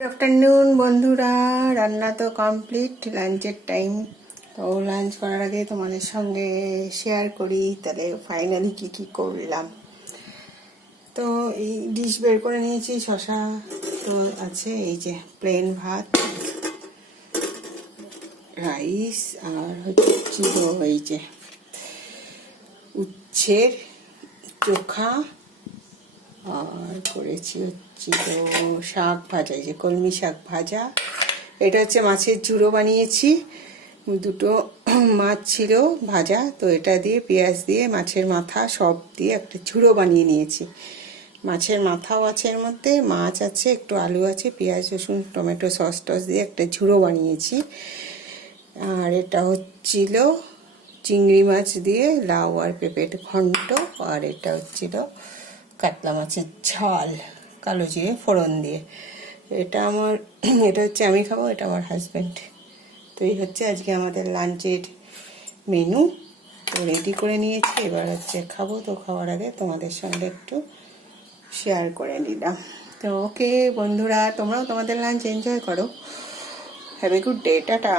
Good afternoon বন্ধুরা, রান্না তো কমপ্লিট, লাঞ্চের টাইম। তো লাঞ্চ করার আগে তোমাদের সঙ্গে শেয়ার করি তাহলে ফাইনালি কি করলাম। তো এই ডিশ বের করে নিয়েছি, শশা তো আছে, এই যে প্লেন ভাত, রাইস, আর হচ্ছে এই যে উচ্ছের চোখা, আর করেছি হচ্ছে তো শাক ভাজা, এই যে কলমি শাক ভাজা। এটা হচ্ছে মাছের ঝুড়ো বানিয়েছি, দুটো মাছ ছিল ভাজা, তো এটা দিয়ে পেঁয়াজ দিয়ে মাছের মাথা সব দিয়ে একটা ঝুড়ো বানিয়ে নিয়েছি। মাছের মাথাও আছে এর মধ্যে, মাছ আছে, একটু আলু আছে, পেঁয়াজ রসুন টমেটো সস টস দিয়ে একটা ঝুড়ো বানিয়েছি। আর এটা হচ্ছিল চিংড়ি মাছ দিয়ে লাউ আর পেঁপের ঘন্ট, আর এটা হচ্ছিল কাতলা মাছের ঝাল কালো জিরে ফোড়ন দিয়ে। এটা হচ্ছে আমি খাবো, এটা আমার হাজব্যান্ড। তো এই হচ্ছে আজকে আমাদের লাঞ্চের মেনু। তো রেডি করে নিয়েছি, এবার হচ্ছে খাবো। তো খাওয়ার আগে তোমাদের সঙ্গে একটু শেয়ার করে নিলাম। তো ওকে বন্ধুরা, তোমরাও তোমাদের লাঞ্চ এনজয় করো। Have a good day, tata.